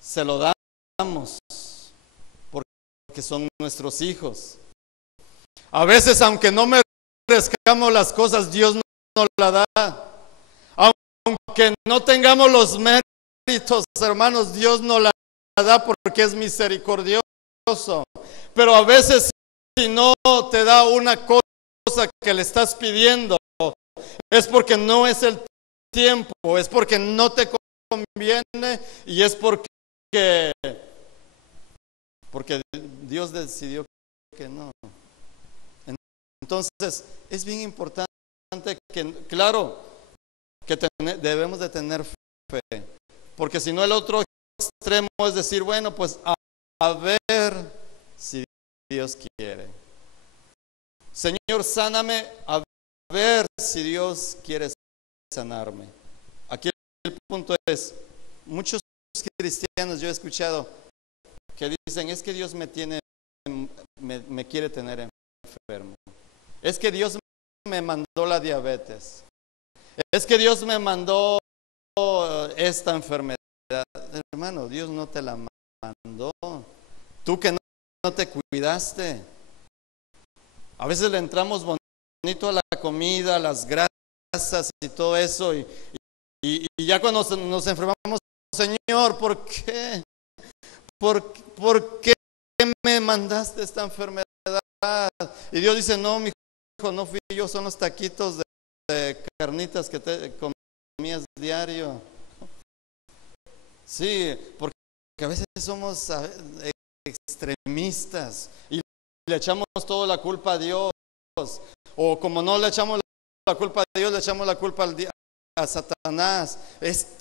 se lo damos, porque son nuestros hijos. A veces, aunque no merezcamos las cosas, Dios nos la da. Aunque no tengamos los méritos, hermanos, Dios nos la da porque es misericordioso. Pero a veces, si no te da una cosa que le estás pidiendo, es porque no es el tiempo, es porque no te conviene, y es porque Dios decidió que no. Entonces es bien importante que, claro, que debemos de tener fe, porque si no, el otro extremo es decir, bueno, pues a ver si Dios quiere. Señor, sáname, a ver si Dios quiere sanarme. Aquí el punto es, muchos cristianos yo he escuchado que dicen, es que Dios me quiere tener enfermo. Es que Dios me mandó la diabetes. Es que Dios me mandó esta enfermedad. Hermano, Dios no te la mandó. Tú que no te cuidaste. A veces le entramos bonito a la comida, a las grasas y todo eso, y ya cuando nos enfermamos, Señor, ¿por qué? ¿Por qué me mandaste esta enfermedad? Y Dios dice, no, mi hijo, no fui yo, son los taquitos de carnitas que te comías diario. Sí, porque a veces somos extremistas y le echamos toda la culpa a Dios, o como no le echamos la culpa a Dios, le echamos la culpa a Satanás. Este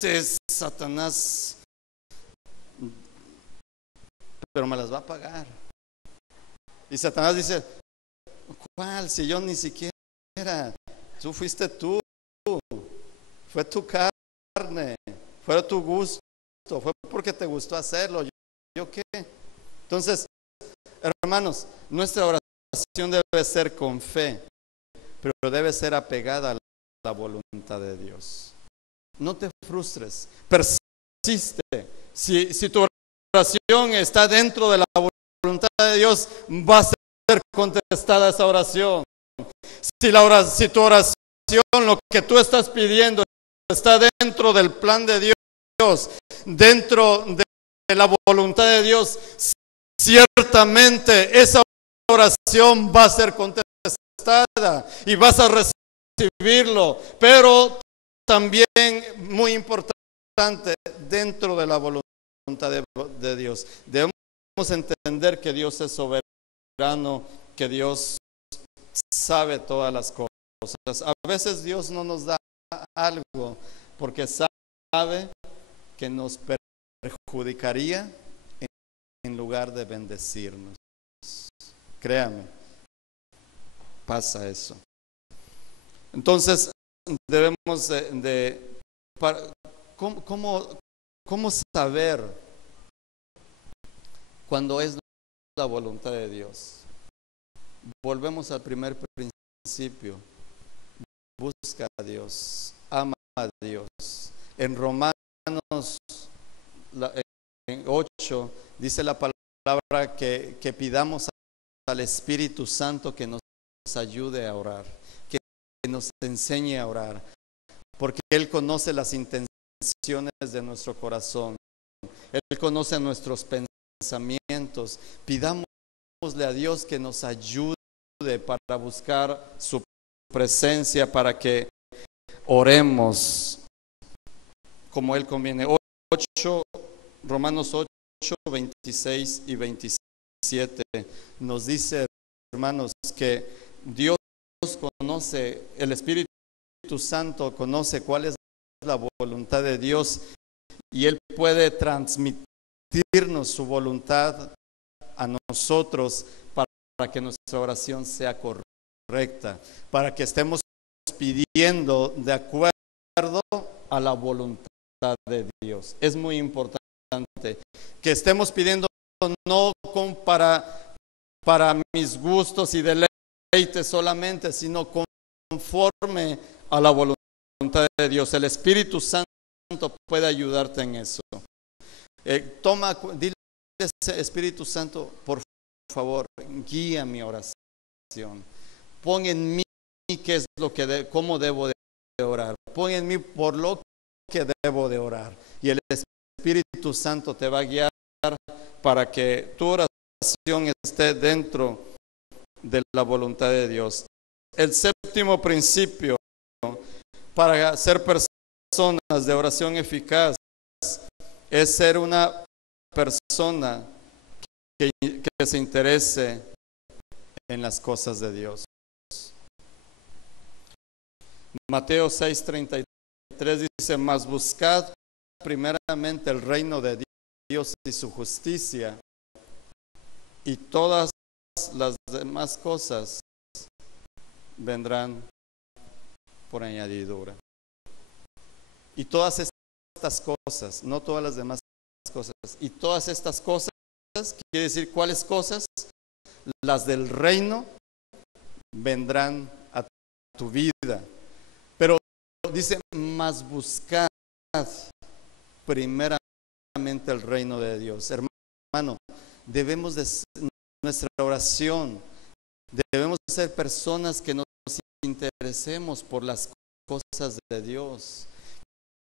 es Satanás, pero me las va a pagar. Y Satanás dice, ¿cuál? Si yo ni siquiera, tú fuiste tú, fue tu carne, fue tu gusto, fue porque te gustó hacerlo. ¿Yo qué? Entonces, hermanos, nuestra oración debe ser con fe, pero debe ser apegada a la voluntad de Dios. No te frustres, persiste. Si tu oración está dentro de la voluntad de Dios, va a ser contestada esa oración. Si tu oración, lo que tú estás pidiendo, está dentro del plan de Dios, dentro de la voluntad de Dios, ciertamente esa oración va a ser contestada y vas a recibirlo. Pero también, muy importante, dentro de la voluntad de Dios, debemos entender que Dios es soberano, que Dios sabe todas las cosas. A veces Dios no nos da algo porque sabe que nos perjudicaría en lugar de bendecirnos. Créame, pasa eso. Entonces debemos ¿cómo saber cuando es la voluntad de Dios? Volvemos al primer principio. Busca a Dios, ama a Dios. En Romanos en 8 dice la palabra que pidamos al Espíritu Santo que nos ayude a orar, que nos enseñe a orar, porque Él conoce las intenciones de nuestro corazón, Él conoce nuestros pensamientos. Pidámosle a Dios que nos ayude para buscar su presencia, para que oremos como Él conviene. Romanos 8, 26 y 27 nos dice, hermanos, que Dios conoce, el Espíritu Santo conoce cuál es la voluntad de Dios y Él puede transmitirnos su voluntad a nosotros para que nuestra oración sea correcta, para que estemos pidiendo de acuerdo a la voluntad de Dios. Es muy importante que estemos pidiendo no para mis gustos y deleites solamente, sino conforme a la voluntad de Dios. El Espíritu Santo puede ayudarte en eso. Dile Espíritu Santo, por favor, guía mi oración. Pon en mí qué es lo que cómo debo de orar. Pon en mí por lo que debo de orar. Y el Espíritu Santo te va a guiar para que tu oración esté dentro de la voluntad de Dios. El séptimo principio para ser personas de oración eficaz es ser una persona que se interese en las cosas de Dios. Mateo 6:33 dice: mas buscad primeramente el reino de Dios y su justicia, y todas las demás cosas vendrán por añadidura. Y todas estas cosas, no todas las demás cosas, y todas estas cosas, quiere decir, ¿cuáles cosas? Las del reino vendrán a tu vida. Pero dice, mas buscad primeramente el reino de Dios. Hermano, debemos de nuestra oración, debemos ser personas que nos interesemos por las cosas de Dios,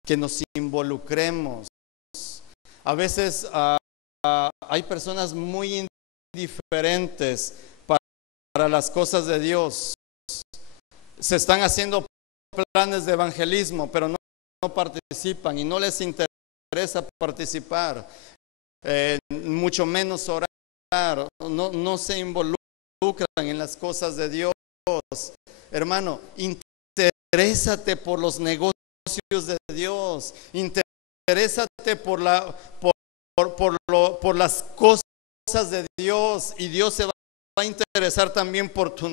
que nos involucremos. A veces hay personas muy indiferentes para las cosas de Dios. Se están haciendo planes de evangelismo, pero no participan y no les interesa participar, mucho menos orar. No se involucran en las cosas de Dios. Hermano, interésate por los negocios de Dios, interésate por las cosas de Dios, y Dios se va a interesar también por tu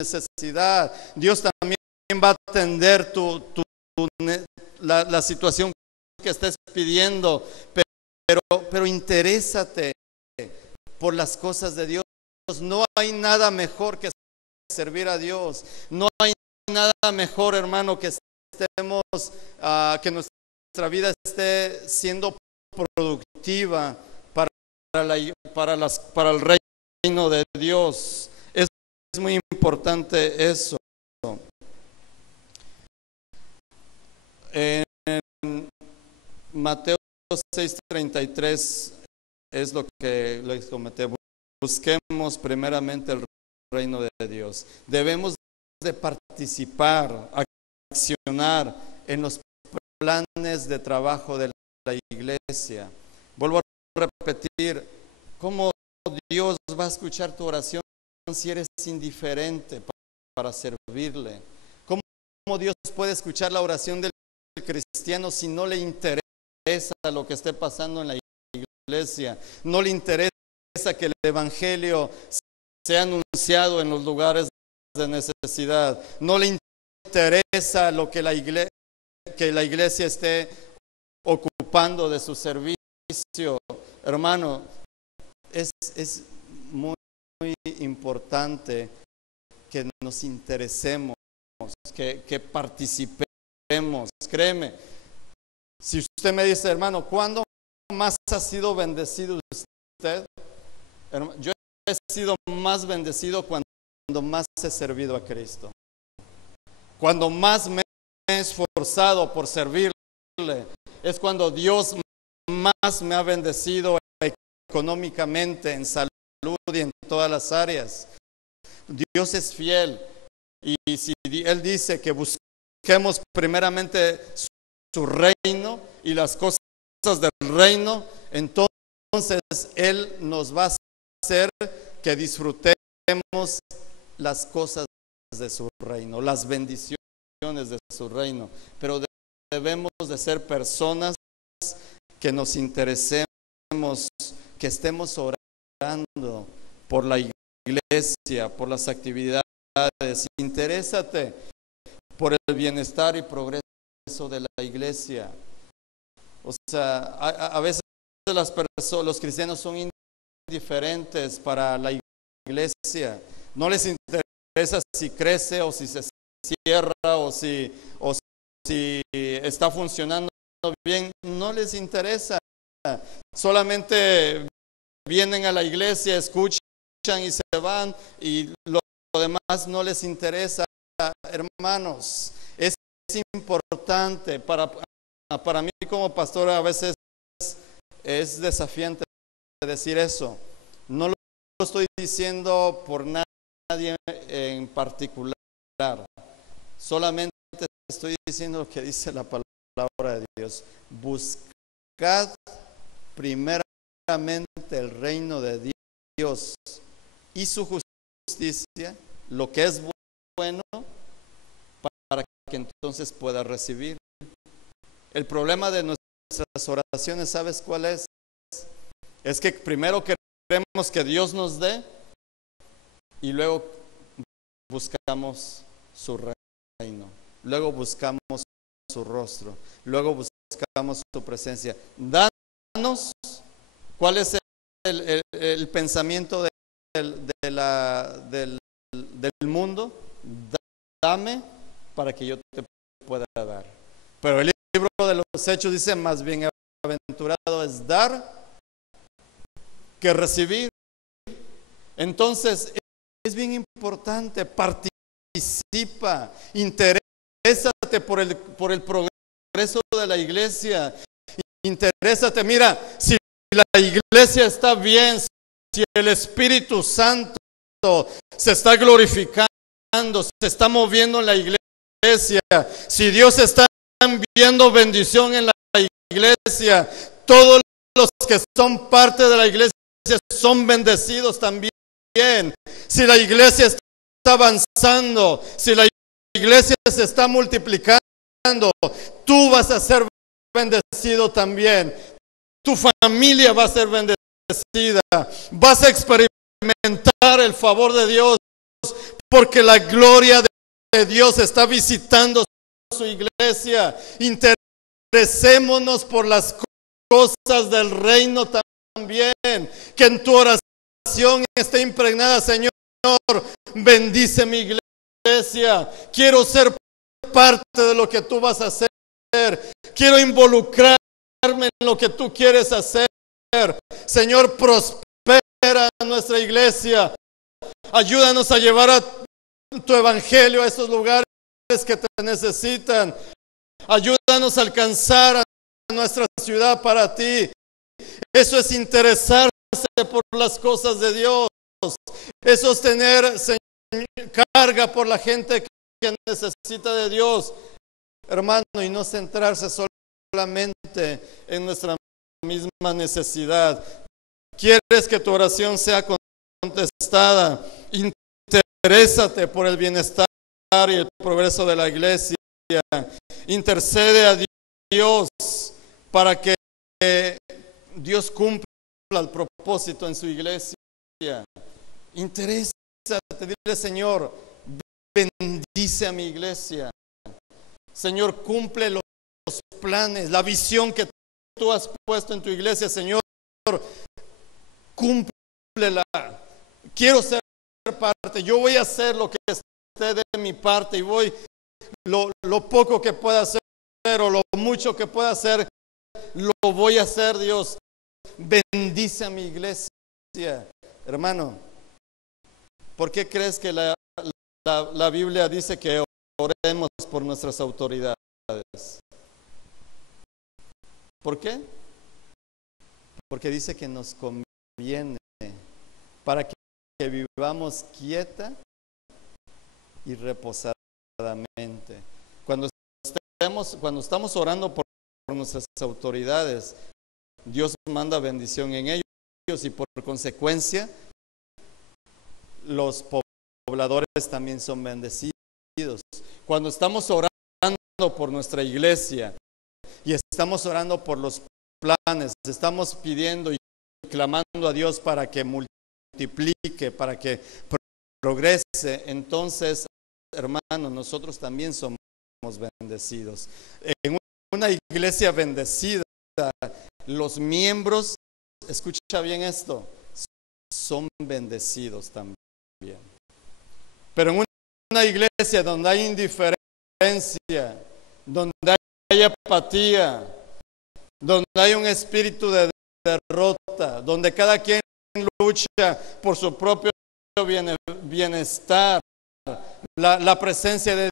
necesidad. Dios también va a atender la situación que estés pidiendo, pero interésate por las cosas de Dios. No hay nada mejor que servir a Dios. No hay nada mejor, hermano, que estemos, que nuestra vida esté siendo productiva para el reino de Dios. Es muy importante eso. En Mateo 6:33 es lo que les comenté. Busquemos primeramente el reino de Dios. Debemos de participar, accionar en los planes de trabajo de la iglesia. Vuelvo a repetir, ¿cómo Dios va a escuchar tu oración si eres indiferente para servirle? ¿Cómo Dios puede escuchar la oración del cristiano si no le interesa lo que esté pasando en la iglesia? No le interesa que el evangelio sea anunciado en los lugares de necesidad. No le interesa lo que la iglesia esté ocupando de su servicio. Hermano, es muy importante que nos interesemos, que participemos. Créeme, si usted me dice, hermano, ¿cuándo más ha sido bendecido usted? Yo he sido más bendecido cuando más he servido a Cristo. Cuando más me he esforzado por servirle, es cuando Dios más me ha bendecido económicamente, en salud y en todas las áreas. Dios es fiel, y si Él dice que busquemos primeramente su reino y las cosas del reino, entonces Él nos va a hacer que disfrutemos las cosas de su reino, las bendiciones de su reino. Pero debemos de ser personas que nos interesemos, que estemos orando por la iglesia, por las actividades. Interésate por el bienestar y progreso de la iglesia. O sea, a veces los cristianos son indiferentes para la iglesia. No les interesa si crece o si se cierra o si está funcionando bien. No les interesa. Solamente vienen a la iglesia, escuchan y se van, y lo demás no les interesa. Hermanos, es importante para mí como pastor. A veces es desafiante decir eso. No lo estoy diciendo por nadie en particular, solamente estoy diciendo lo que dice la palabra de Dios. Buscad primeramente el reino de Dios y su justicia, lo que es bueno, para que entonces pueda recibir. El problema de nuestras oraciones, ¿sabes cuál es? Es que primero queremos que Dios nos dé y luego buscamos su reino, luego buscamos su rostro, luego buscamos su presencia. Danos. ¿Cuál es el pensamiento del mundo? Dame para que yo te pueda dar. Pero el libro de los Hechos dice: más bienaventurado es dar que recibir. Entonces es bien importante. Participa, interésate por el progreso de la iglesia. Interésate. Mira, si la iglesia está bien, si el Espíritu Santo se está glorificando, se está moviendo en la iglesia, si Dios está enviando bendición en la iglesia, todos los que son parte de la iglesia son bendecidos también. Si la iglesia está avanzando, si la iglesia se está multiplicando, tú vas a ser bendecido también. Tu familia va a ser bendecida. Vas a experimentar el favor de Dios, porque la gloria de Dios está visitando su iglesia. Interesémonos por las cosas del reino también. Que en tu oración esté impregnada, Señor, bendice mi iglesia. Quiero ser parte de lo que tú vas a hacer. Quiero involucrarme en lo que tú quieres hacer. Señor, prospera nuestra iglesia. Ayúdanos a llevar a tu evangelio a esos lugares que te necesitan. Ayúdanos a alcanzar a nuestra ciudad para ti. Eso es interesarse por las cosas de Dios. Eso es tener, Señor, carga por la gente que necesita de Dios, hermano, y no centrarse solamente en nuestra misma necesidad. ¿Quieres que tu oración sea contestada? Interésate por el bienestar y el progreso de la iglesia. Intercede a Dios para que Dios cumpla el propósito en su iglesia. Interésate, dile, Señor, bendice a mi iglesia. Señor, cumple los planes, la visión que tú has puesto en tu iglesia, Señor, cúmplela. Quiero ser parte. Yo voy a hacer lo que esté de mi parte y voy, lo poco que pueda hacer o lo mucho que pueda hacer, lo voy a hacer, Dios. Bendice a mi iglesia. Hermano, ¿por qué crees que la Biblia dice que oremos por nuestras autoridades? ¿Por qué? Porque dice que nos conviene para que vivamos quieta y reposadamente. Cuando estamos orando por nuestras autoridades, Dios manda bendición en ellos y por consecuencia los pobladores también son bendecidos. Cuando estamos orando por nuestra iglesia y estamos orando por los planes, estamos pidiendo y clamando a Dios para que multiplique, para que progrese, entonces, hermanos, nosotros también somos bendecidos. En una iglesia bendecida, los miembros, escucha bien esto, son bendecidos también. Pero en una iglesia donde hay indiferencia, donde hay apatía, donde hay un espíritu de derrota, donde cada quien lucha por su propio bienestar, la presencia de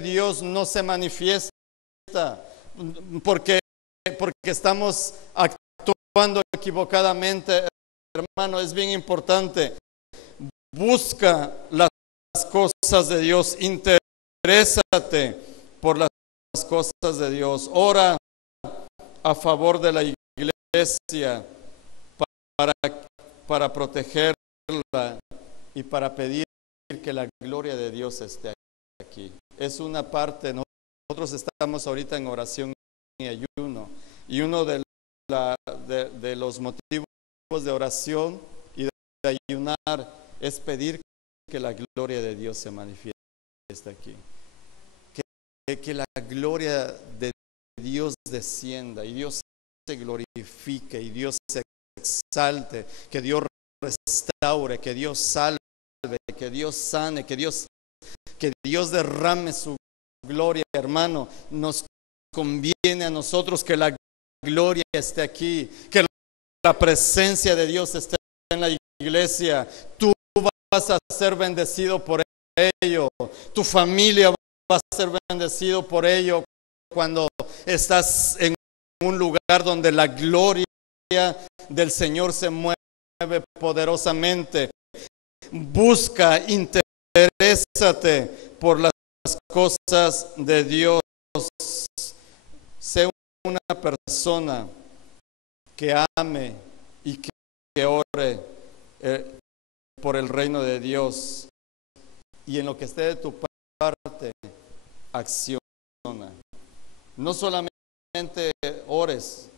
Dios no se manifiesta porque estamos actuando equivocadamente. Hermano, es bien importante. Busca las cosas de Dios. Interésate por las cosas de Dios. Ora a favor de la iglesia para protegerla y para pedir que la gloria de Dios esté aquí. Es una parte. Nosotros estamos ahorita en oración y ayuno. Y uno de los motivos de oración y de ayunar es pedir que la gloria de Dios se manifieste aquí. Que la gloria de Dios descienda y Dios se glorifique y Dios se exalte, que Dios restaure, que Dios salve, que Dios sane, que Dios derrame su gloria, hermano. Nos conviene a nosotros que la gloria esté aquí, que la presencia de Dios esté en la iglesia. Tú vas a ser bendecido por ello, tu familia va a ser bendecido por ello cuando estás en un lugar donde la gloria del Señor se mueve poderosamente. Busca, interésate por las cosas de Dios. Sé una persona que ame y que ore por el reino de Dios, y en lo que esté de tu parte, acciona. No solamente ores,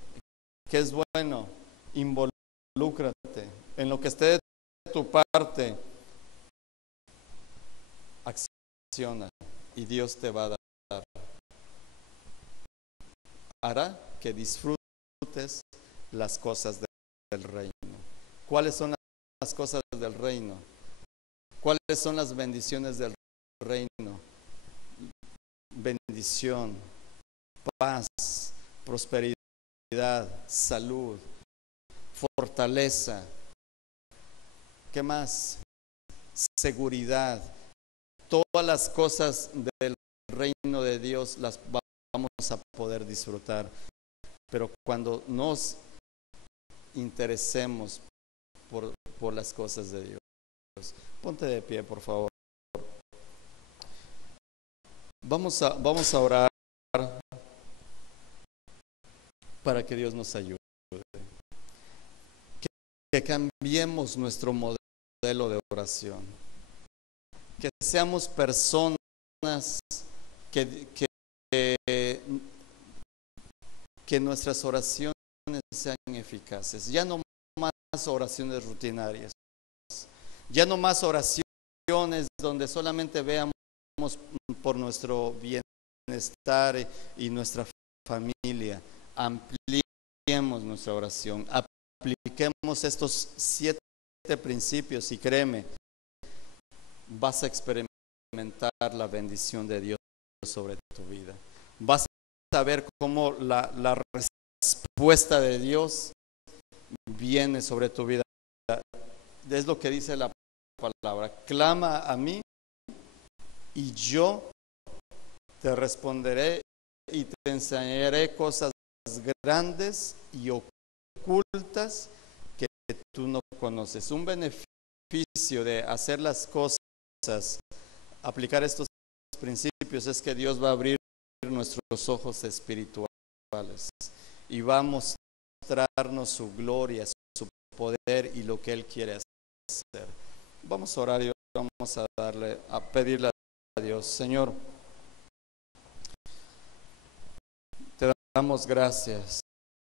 que es bueno, involúcrate. En lo que esté de tu parte, acciona y Dios te va a dar. Hará que disfrutes disfrutes las cosas del reino. ¿Cuáles son las cosas del reino? ¿Cuáles son las bendiciones del reino? Bendición, paz, prosperidad, salud, fortaleza. ¿Qué más? Seguridad. Todas las cosas del reino de Dios las vamos a poder disfrutar. Pero cuando nos interesemos por las cosas de Dios. Ponte de pie, por favor. Vamos a orar para que Dios nos ayude. Que cambiemos nuestro modelo de oración. Que seamos personas que nuestras oraciones sean eficaces. Ya no más oraciones rutinarias. Ya no más oraciones donde solamente veamos por nuestro bienestar y nuestra familia. Ampliemos nuestra oración. Apliquemos estos 7 principios y créeme, vas a experimentar la bendición de Dios sobre tu vida. Vas a ver cómo la respuesta de Dios viene sobre tu vida. Es lo que dice la palabra. Clama a mí y yo te responderé y te enseñaré cosas grandes y ocultas que tú no conoces. Un beneficio de hacer las cosas, aplicar estos principios, es que Dios va a abrir nuestros ojos espirituales y va a mostrarnos su gloria, su poder y lo que Él quiere hacer. Vamos a orar y vamos a pedirle a Dios. Señor, te damos gracias